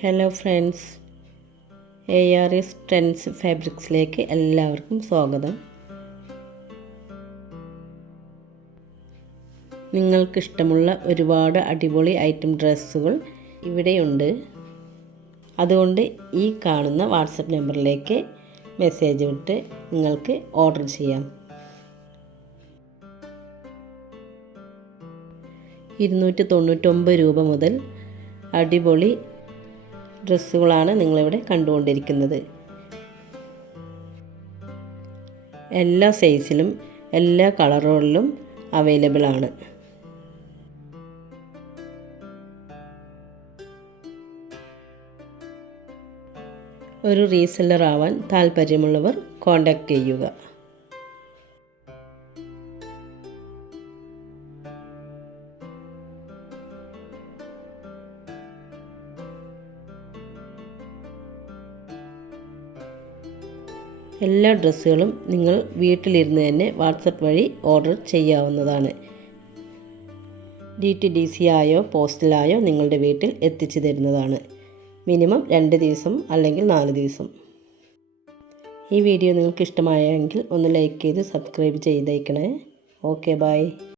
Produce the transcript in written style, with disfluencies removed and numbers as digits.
Hello friends, ARS trends ഫാബ്രിക്സിലേക്ക് എല്ലാവർക്കും സ്വാഗതം. നിങ്ങൾക്കിഷ്ടമുള്ള ഒരുപാട് അടിപൊളി ഐറ്റം ഡ്രസ്സുകൾ ഇവിടെയുണ്ട്. അതുകൊണ്ട് ഈ കാണുന്ന വാട്സപ്പ് നമ്പറിലേക്ക് മെസ്സേജ് വിട്ട് നിങ്ങൾക്ക് ഓർഡർ ചെയ്യാം. 299 രൂപ മുതൽ അടിപൊളി ഡ്രസ്സുകളാണ് നിങ്ങളിവിടെ കണ്ടുകൊണ്ടിരിക്കുന്നത്. എല്ലാ സൈസിലും എല്ലാ കളറുകളിലും അവൈലബിൾ ആണ്. ഒരു റീസെല്ലർ ആവാൻ താൽപ്പര്യമുള്ളവർ കോൺടാക്റ്റ് ചെയ്യുക. എല്ലാ ഡ്രസ്സുകളും നിങ്ങൾ വീട്ടിലിരുന്ന് തന്നെ വാട്സപ്പ് വഴി ഓർഡർ ചെയ്യാവുന്നതാണ്. DTDC ആയോ പോസ്റ്റലായോ നിങ്ങളുടെ വീട്ടിൽ എത്തിച്ചു തരുന്നതാണ്. മിനിമം 2 ദിവസം അല്ലെങ്കിൽ 4 ദിവസം. ഈ വീഡിയോ നിങ്ങൾക്ക് ഇഷ്ടമായെങ്കിൽ ഒന്ന് ലൈക്ക് ചെയ്ത് സബ്സ്ക്രൈബ് ചെയ്തേക്കണേ. Okay, by.